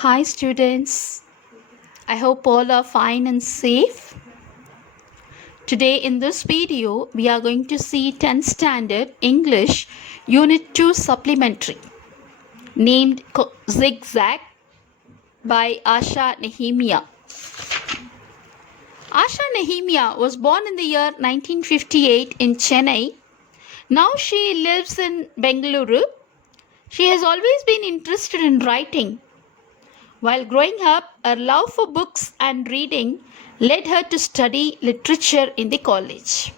Hi students, I hope all are fine and safe. Today in this video, we are going to see 10th Standard English Unit 2 Supplementary named Zigzag by Asha Nehemiah. Asha Nehemiah was born in the year 1958 in Chennai. Now she lives in Bengaluru. She has always been interested in writing. While growing up, her love for books and reading led her to study literature in the college.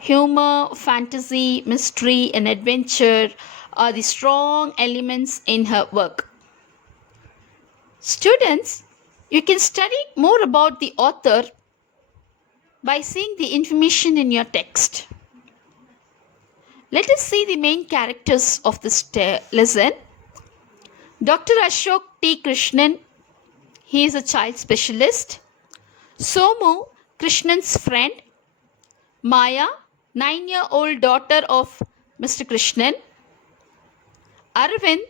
Humor, fantasy, mystery, and adventure are the strong elements in her work. Students, you can study more about the author by seeing the information in your text. Let us see the main characters of this lesson. Dr. Ashok T. Krishnan, he is a child specialist. Somu, Krishnan's friend. Maya, 9-year-old daughter of Mr. Krishnan. Arvind,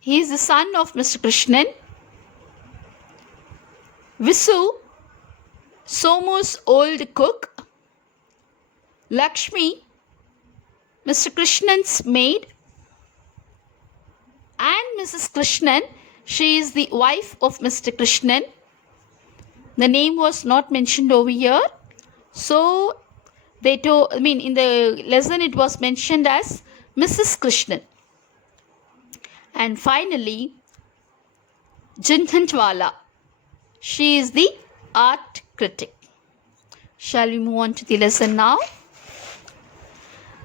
he is the son of Mr. Krishnan. Visu, Somu's old cook. Lakshmi, Mr. Krishnan's maid. And Mrs. Krishnan, she is the wife of Mr. Krishnan. The name was not mentioned over here. So, in the lesson it was mentioned as Mrs. Krishnan. And finally, Jinthantwala. She is the art critic. Shall we move on to the lesson now?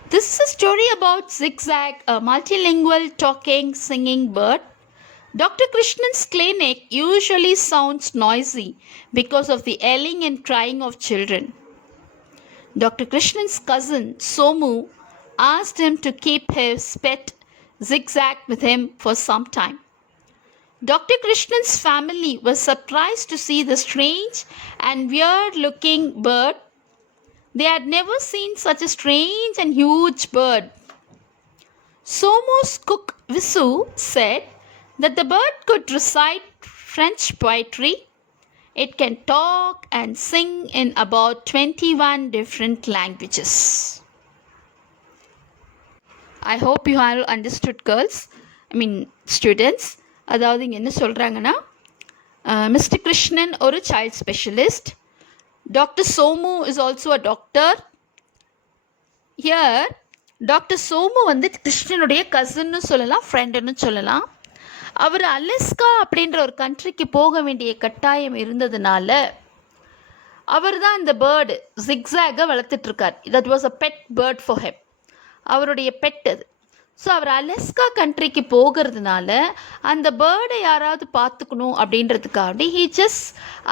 This is a story about Zigzag, a multilingual talking, singing bird. Dr. Krishnan's clinic usually sounds noisy because of the yelling and crying of children. Dr. Krishnan's cousin, Somu, asked him to keep his pet Zigzag with him for some time. Dr. Krishnan's family was surprised to see the strange and weird-looking bird. They had never seen such a strange and huge bird. Somu's cook Visu said that the bird could recite French poetry. It can talk and sing in about 21 different languages. I hope you all understood, girls. Students. அதாவது இங்கே என்ன சொல்கிறாங்கன்னா mister Krishnan ஒரு child specialist. Doctor Somu is also a doctor. Here doctor Somu வந்து கிருஷ்ணனுடைய cousin சொல்லலாம், ஃப்ரெண்டுன்னு சொல்லலாம். அவர் அலஸ்கா அப்படின்ற ஒரு கண்ட்ரிக்கு போக வேண்டிய கட்டாயம் இருந்ததுனால அவர் தான் இந்த பேர்டு ஜிக்ஸாகை வளர்த்துட்ருக்கார். That was a pet bird for him. அவருடைய பெட் அது. ஸோ அவர் அலஸ்கா கண்ட்ரிக்கு போகிறதுனால அந்த பேர்டை யாராவது பார்த்துக்கணும் அப்படின்றதுக்காண்டி he just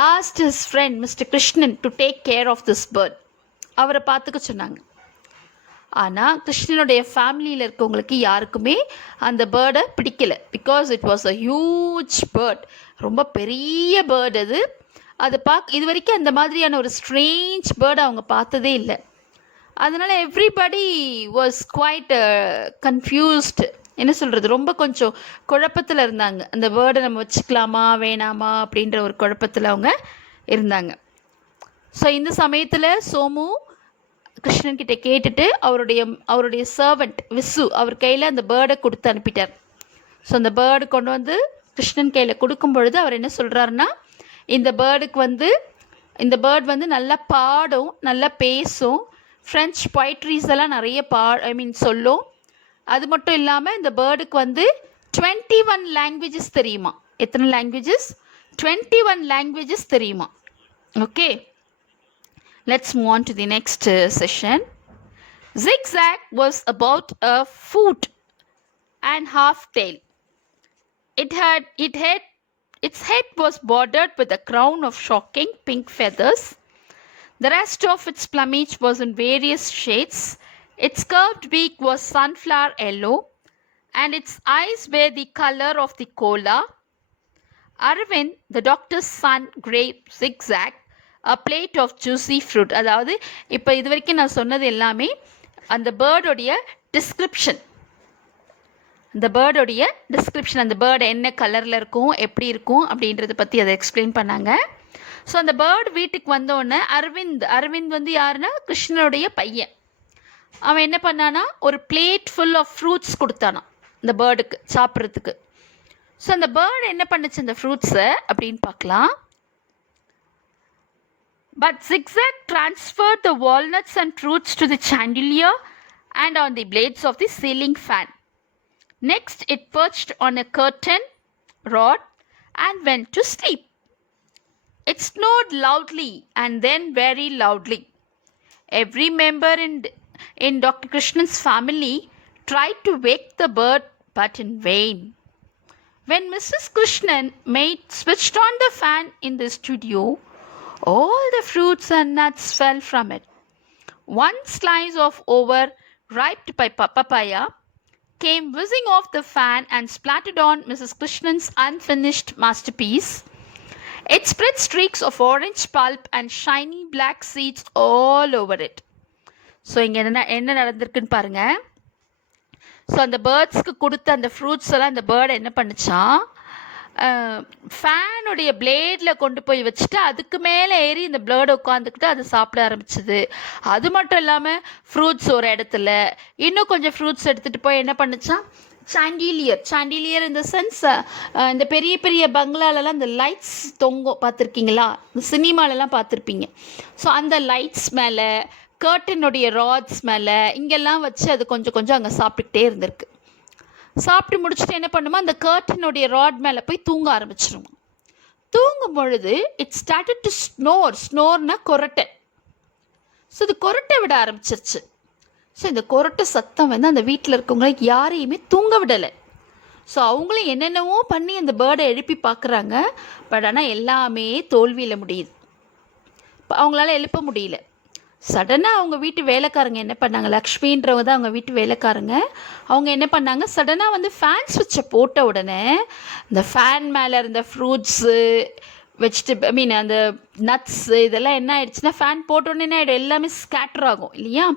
asked his friend mister Krishnan to take care of this bird. அவரை பார்த்துக்க சொன்னாங்க. ஆனால் கிருஷ்ணனுடைய ஃபேமிலியில் இருக்கவங்களுக்கு யாருக்குமே அந்த பேர்டை பிடிக்கலை. Because it was a huge bird. ரொம்ப பெரிய பேர்டு அது. அதை இது வரைக்கும் அந்த மாதிரியான ஒரு ஸ்ட்ரேஞ்ச் பேர்டை அவங்க பார்த்ததே இல்லை. அதனால் எவ்ரிபடி வாஸ் குவைட் கன்ஃபியூஸ்டு. என்ன சொல்கிறது, ரொம்ப கொஞ்சம் குழப்பத்தில் இருந்தாங்க. அந்த வேர்டை நம்ம வச்சுக்கலாமா வேணாமா அப்படின்ற ஒரு குழப்பத்தில் அவங்க இருந்தாங்க. ஸோ இந்த சமயத்தில் சோமு கிருஷ்ணன்கிட்ட கேட்டுட்டு அவருடைய சர்வெண்ட் விசு அவர் கையில் அந்த பேர்டை கொடுத்து அனுப்பிட்டார். ஸோ அந்த பேர்டு கொண்டு வந்து கிருஷ்ணன் கையில் கொடுக்கும் பொழுது அவர் என்ன சொல்கிறாருன்னா, இந்த பேர்ட் வந்து நல்லா பாடும், நல்லா பேசும், ஃப்ரெஞ்ச் பொய்ட்ரிஸ் எல்லாம் நிறைய சொல்லும். அது மட்டும் இல்லாமல் இந்த பேர்டுக்கு வந்து 21 லாங்குவேஜஸ் தெரியுமா. எத்தனை லாங்குவேஜஸ்? 21 லாங்குவேஜஸ் தெரியுமா. Okay, let's move on to the next session. Zigzag was about a foot and half tail. Its head was bordered with a crown of shocking pink feathers. The rest of its plumage was in various shades. Its curved beak was sunflower yellow, and its eyes were the color of the cola. Arvind, the doctor's son, gave Zigzag a plate of juicy fruit. அதாவது இப்போ இது வரைக்கும் நான் சொன்னது எல்லாமே அந்த பேர்டோடைய description. இந்த பேர்டோடைய description, அந்த பேர்டு என்ன கலரில் இருக்கும், எப்படி இருக்கும் அப்படின்றத பற்றி அதை எக்ஸ்பிளைன் பண்ணாங்க. ஸோ அந்த பேர்டு வீட்டுக்கு வந்தோடனே அரவிந்த் வந்து யாருன்னா கிருஷ்ணனுடைய பையன். அவன் என்ன பண்ணானா, ஒரு பிளேட் ஃபுல் ஆஃப் ஃப்ரூட்ஸ் கொடுத்தானா இந்த பேர்டுக்கு சாப்பிட்றதுக்கு. ஸோ அந்த பேர்டு என்ன பண்ணுச்சு அந்த ஃப்ரூட்ஸை அப்படின்னு பார்க்கலாம். But Zigzag transferred the walnuts and fruits to the chandelier and on the blades of the ceiling fan. Next, it perched on a curtain rod and went to sleep. It snored loudly and then very loudly. Every member in Dr. Krishnan's family tried to wake the bird, but in vain. When Mrs. Krishnan maid switched on the fan in the studio, all the fruits and nuts fell from it. One slice of over-ripe papaya came whizzing off the fan and splattered on Mrs. Krishnan's unfinished masterpiece. It spread streaks of orange pulp and shiny black seeds all over it. So இங்கே என்ன நடந்திருக்குன்னு பாருங்கள். So அந்த பேர்ட்ஸ்க்கு கொடுத்த அந்த fruits எல்லாம் அந்த பேர்டை என்ன பண்ணுச்சான், ஃபேனுடைய பிளேடில் கொண்டு போய் வச்சுட்டு அதுக்கு மேலே ஏறி இந்த பேர்டு உட்காந்துக்கிட்டு அதை சாப்பிட ஆரம்பிச்சுது. அது மட்டும் இல்லாமல் ஃப்ரூட்ஸ் ஒரு இடத்துல இன்னும் கொஞ்சம் ஃப்ரூட்ஸ் எடுத்துகிட்டு போய் என்ன பண்ணுச்சான், சாண்டிலியர் இந்த சென்ஸ் இந்த பெரிய பெரிய பங்களாலலாம் இந்த லைட்ஸ் தொங்கும் பார்த்துருக்கீங்களா, இந்த சினிமாலெலாம் பார்த்துருப்பீங்க. ஸோ அந்த லைட்ஸ் மேலே, கர்டனுடைய ராட்ஸ் மேலே இங்கெல்லாம் வச்சு அது கொஞ்சம் கொஞ்சம் அங்கே சாப்பிட்டுக்கிட்டே இருந்திருக்கு. சாப்பிட்டு முடிச்சுட்டு என்ன பண்ணுமா, அந்த கர்டனுடைய ராட் மேலே போய் தூங்க ஆரம்பிச்சிருமா. தூங்கும் பொழுது இட் ஸ்டார்டட் டு ஸ்னோர்னா கொரட்டை. ஸோ இது கொரட்டை விட ஆரம்பிச்சிருச்சு. ஸோ இந்த கொரட்டை சத்தம் வந்து அந்த வீட்டில் இருக்கவங்கள யாரையுமே தூங்க விடலை. ஸோ அவங்களும் என்னென்னவோ பண்ணி அந்த பேர்டை எழுப்பி பார்க்குறாங்க. பட் ஆனால் எல்லாமே தோல்வியில் முடியுது. அவங்களால எழுப்ப முடியல. சடனாக அவங்க வீட்டு வேலைக்காரங்க என்ன பண்ணாங்க, லக்ஷ்மின்றவங்க தான் அவங்க வீட்டு வேலைக்காரங்க. அவங்க என்ன பண்ணாங்க, சடனாக வந்து ஃபேன் ஸ்விட்சை போட்ட உடனே இந்த ஃபேன் மேலே இருந்த ஃப்ரூட்ஸு, அந்த நட்ஸு இதெல்லாம் என்ன ஆயிடுச்சுன்னா, ஃபேன் போட்ட உடனே என்ன ஆகிடும், எல்லாமே ஸ்கேட்டர் ஆகும் இல்லையா.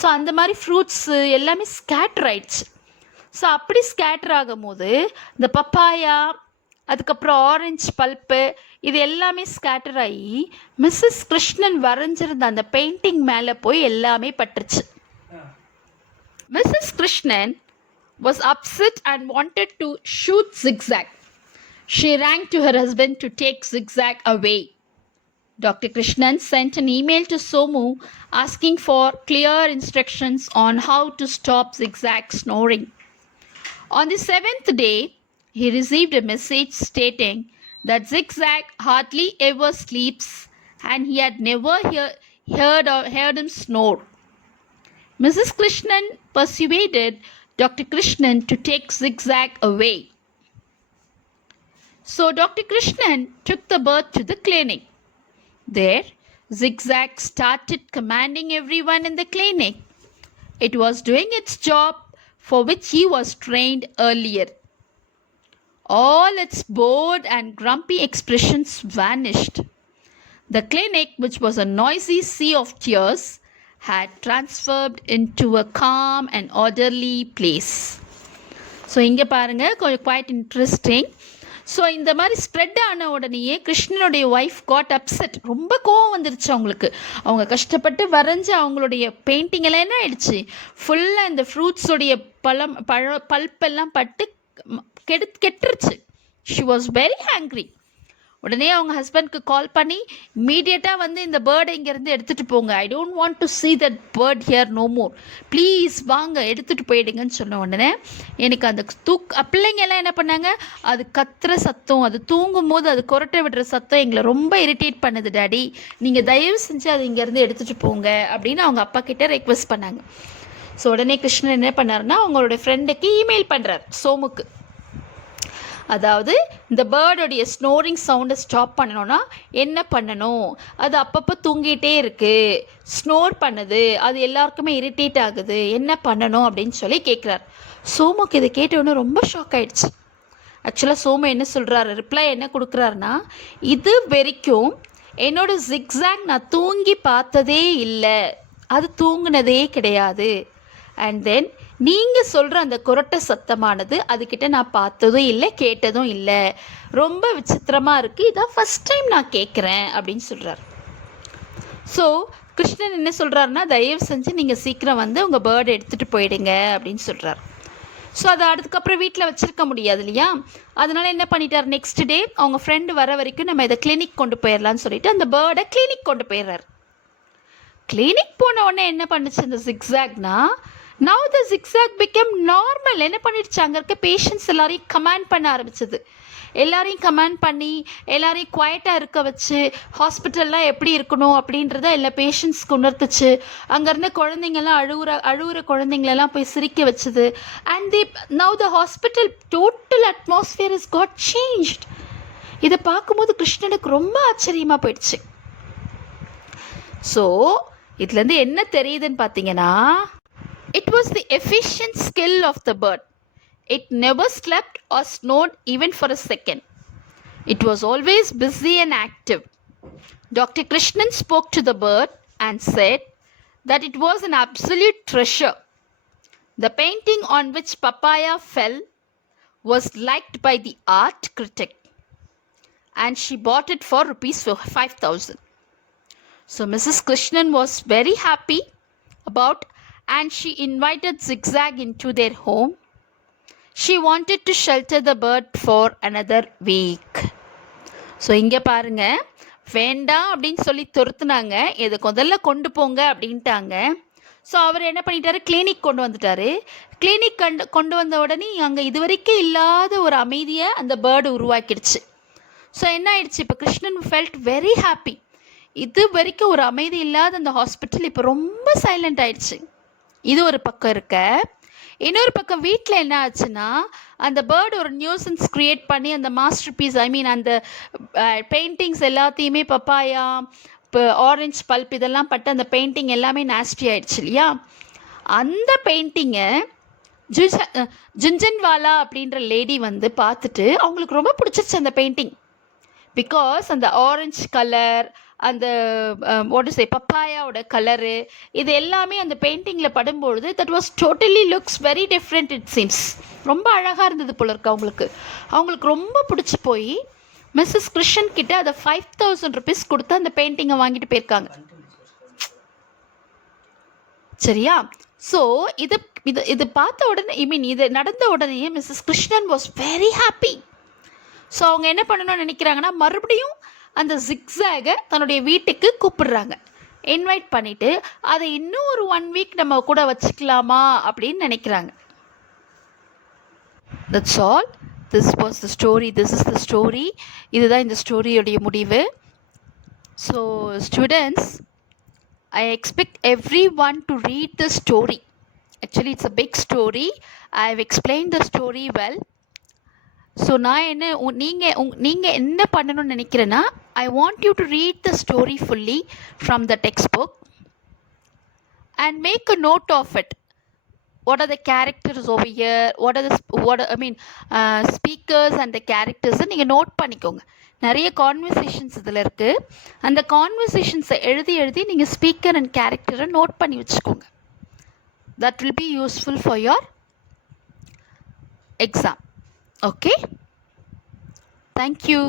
ஸோ அந்த மாதிரி ஃப்ரூட்ஸு எல்லாமே ஸ்கேட்டர் ஆயிடுச்சு. ஸோ அப்படி ஸ்கேட்டர் ஆகும் போது இந்த பப்பாயா, அதுக்கப்புறம் ஆரஞ்சு பல்ப்பு, இது எல்லாமே ஸ்கேட்டர் ஆகி மிஸ்ஸஸ் கிருஷ்ணன் வரைஞ்சிருந்த அந்த பெயிண்டிங் மேலே போய் எல்லாமே பட்டுருச்சு. Missus Krishnan was upset and wanted to shoot Zigzag. She rang to her husband to take Zigzag away. Dr. Krishnan sent an email to Somu asking for clear instructions on how to stop Zigzag snoring. On the 7th day, he received a message stating that Zigzag hardly ever sleeps and he had never heard him snore. Mrs. Krishnan persuaded Dr. Krishnan to take Zigzag away. So Dr. Krishnan took the bird to the clinic. There, Zigzag started commanding everyone in the clinic. It was doing its job for which he was trained earlier. All its bored and grumpy expressions vanished. The clinic, which was a noisy sea of tears, had transformed into a calm and orderly place. So, இங்கே பாருங்க, quite interesting. So இந்த மாதிரி spread ஆன உடனேயே கிருஷ்ணனுடைய wife God upset. ரொம்ப கோவம் வந்துருச்சு அவங்களுக்கு. அவங்க கஷ்டப்பட்டு வரைஞ்ச அவங்களுடைய பெயிண்டிங் எல்லாம் என்ன ஆயிடுச்சு, ஃபுல்லாக இந்த ஃப்ரூட்ஸோடைய பல்ப்பெல்லாம் பட்டு கெட்டுருச்சு. She was very hungry. உடனே அவங்க ஹஸ்பண்ட்க்கு கால் பண்ணி இம்மீடியட்டாக வந்து இந்த பேர்டை இங்கேருந்து எடுத்துகிட்டு போங்க, I don't want to see that bird here no more, please வாங்க எடுத்துகிட்டு போயிடுங்கன்னு சொன்ன உடனே எனக்கு அந்த பிள்ளைங்க எல்லாம் என்ன பண்ணாங்க, அது கத்துற சத்தம், அது தூங்கும் போது அது கொரட்டை விடுற சத்தம் எங்களை ரொம்ப இரிட்டேட் பண்ணுது டாடி, நீங்கள் தயவு செஞ்சு அது இங்கேருந்து எடுத்துகிட்டு போங்க அப்படின்னு அவங்க அப்பா கிட்டே ரெக்வெஸ்ட் பண்ணாங்க. ஸோ உடனே கிருஷ்ணன் என்ன பண்ணாருன்னா அவங்களோட ஃப்ரெண்டுக்கு இமெயில் பண்ணுறார், சோமுக்கு. அதாவது இந்த பேர்டோடைய ஸ்னோரிங் சவுண்டை ஸ்டாப் பண்ணணும்னா என்ன பண்ணணும், அது அப்பப்போ தூங்கிட்டே இருக்குது, ஸ்னோர் பண்ணுது, அது எல்லாருக்குமே இரிட்டேட் ஆகுது, என்ன பண்ணணும் அப்படின்னு சொல்லி கேட்குறாரு. சோமுக்கு இதை கேட்டோன்னே ரொம்ப ஷாக் ஆகிடுச்சு. ஆக்சுவலாக சோமு என்ன சொல்கிறாரு, ரிப்ளை என்ன கொடுக்குறாருன்னா, இது வரைக்கும் என்னோட ஜிக்ஸாக் நான் தூங்கி பார்த்ததே இல்லை, அது தூங்குனதே கிடையாது. அண்ட் தென் நீங்கள் சொல்கிற அந்த குரட்டை சத்தமானது அதுக்கிட்ட நான் பார்த்ததும் இல்லை கேட்டதும் இல்லை, ரொம்ப விசித்திரமாக இருக்குது, இதான் ஃபஸ்ட் டைம் நான் கேட்குறேன் அப்படின்னு சொல்கிறார். ஸோ கிருஷ்ணன் என்ன சொல்கிறாருன்னா, தயவு செஞ்சு நீங்கள் சீக்கிரம் வந்து உங்கள் பேர்டை எடுத்துகிட்டு போயிடுங்க அப்படின்னு சொல்கிறார். ஸோ அதை அதுக்கப்புறம் வீட்டில் வச்சுருக்க முடியாது இல்லையா, அதனால் என்ன பண்ணிட்டார், நெக்ஸ்ட் டே அவங்க ஃப்ரெண்டு வர வரைக்கும் நம்ம இதை கிளினிக் கொண்டு போயிடலான்னு சொல்லிட்டு அந்த பேர்டை கிளினிக் கொண்டு போயிடுறாரு. கிளினிக் போன உடனே என்ன பண்ணுச்சு இந்த ஜிக்ஸாக்னா, now the zigzag become normal. என்ன பண்ணிடுச்சு, அங்கே இருக்க பேஷண்ட்ஸ் எல்லாரையும் கமாண்ட் பண்ண ஆரம்பிச்சது. எல்லாரையும் கமாண்ட் பண்ணி எல்லாரையும் குவைட்டாக இருக்க வச்சு ஹாஸ்பிட்டல்லாம் எப்படி இருக்கணும் அப்படின்றத எல்லா பேஷண்ட்ஸ்க்கு உணர்த்துச்சு. அங்கேருந்து குழந்தைங்கள்லாம் அழுவுற குழந்தைங்களெல்லாம் போய் சிரிக்க வச்சுது. And now the hospital total atmosphere is got changed. இதை பார்க்கும்போது கிருஷ்ணனுக்கு ரொம்ப ஆச்சரியமாக போயிடுச்சு. ஸோ இதுலேருந்து என்ன தெரியுதுன்னு பார்த்தீங்கன்னா, it was the efficient skill of the bird. It never slept or snored even for a second. It was always busy and active. Dr. Krishnan spoke to the bird and said that it was an absolute treasure. The painting on which Papaya fell was liked by the art critic and she bought it for rupees 5,000. So Mrs. Krishnan was very happy about, and she invited Zigzag into their home. She wanted to shelter the bird for another week. So இங்கே பாருங்க, வேண்டாம் அப்படின்னு சொல்லி துரத்துனாங்க, இதை முதல்ல கொண்டு போங்க அப்படின்ட்டாங்க. ஸோ அவர் என்ன பண்ணிட்டாரு, கிளினிக் கொண்டு வந்துட்டாரு. கிளினிக் கொண்டு வந்த உடனே அங்கே இது வரைக்கும் இல்லாத ஒரு அமைதியை அந்த பேர்டு உருவாக்கிடுச்சு. ஸோ என்ன ஆயிடுச்சு, இப்போ கிருஷ்ணன் ஃபெல்ட் வெரி ஹாப்பி. இது வரைக்கும் ஒரு அமைதி இல்லாத அந்த ஹாஸ்பிட்டல் இப்போ ரொம்ப சைலண்ட் ஆயிடுச்சு. இது ஒரு பக்கம் இருக்க, இன்னொரு பக்கம் வீட்டில் என்ன ஆச்சுன்னா, அந்த பேர்டு ஒரு நியூசன்ஸ் க்ரியேட் பண்ணி அந்த மாஸ்டர் பீஸ், ஐ மீன் அந்த பெயிண்டிங்ஸ் எல்லாத்தையுமே, பப்பாயா, இப்போ ஆரஞ்ச் பல்ப் இதெல்லாம் பட்டு அந்த பெயிண்டிங் எல்லாமே நாஸ்டி ஆயிடுச்சு இல்லையா. அந்த பெயிண்டிங்கை ஜுன்ஜன்வாலா அப்படின்ற லேடி வந்து பார்த்துட்டு அவங்களுக்கு ரொம்ப பிடிச்சிருச்சு அந்த பெயிண்டிங். பிகாஸ் அந்த ஆரஞ்ச் கலர், அந்த பப்பாயாவோட கலரு, இது எல்லாமே அந்த பெயிண்டிங்கில் படும்பொழுது that was totally looks very different. It seems ரொம்ப அழகாக இருந்தது போல இருக்கு அவங்களுக்கு ரொம்ப பிடிச்சி போய் மிஸ்ஸஸ் கிருஷ்ணன் கிட்ட அதை 5,000 rupees கொடுத்து அந்த பெயிண்டிங்கை வாங்கிட்டு போயிருக்காங்க. சரியா. ஸோ இது இது இது பார்த்த உடனே, ஐ மீன் இது நடந்த உடனே Mrs Krishnan was very happy. So அவங்க என்ன பண்ணணும்னு நினைக்கிறாங்கன்னா, மறுபடியும் அந்த ஜிக்ஸாகை தன்னுடைய வீட்டுக்கு கூப்பிடுறாங்க, இன்வைட் பண்ணிவிட்டு அதை இன்னும் ஒரு 1 week நம்ம கூட வச்சுக்கலாமா அப்படின்னு நினைக்கிறாங்க. That's all. This was the story. This is the story. இதுதான் இந்த ஸ்டோரியோடைய முடிவு. So students, I expect everyone to read the story. Actually, it's a big story. I have explained the story well. So நான் நீங்கள் என்ன பண்ணணும்னு நினைக்கிறேன்னா, I want you to read the story fully from the textbook and make a note of it. What are the characters over here, speakers and the கேரக்டர்ஸை நீங்கள் note பண்ணிக்கோங்க. நிறைய conversations இதில் இருக்குது. அந்த கான்வர்சேஷன்ஸை எழுதி நீங்கள் ஸ்பீக்கர் அண்ட் கேரக்டரை நோட் பண்ணி வச்சுக்கோங்க. That will be useful for your exam. Okay, thank you.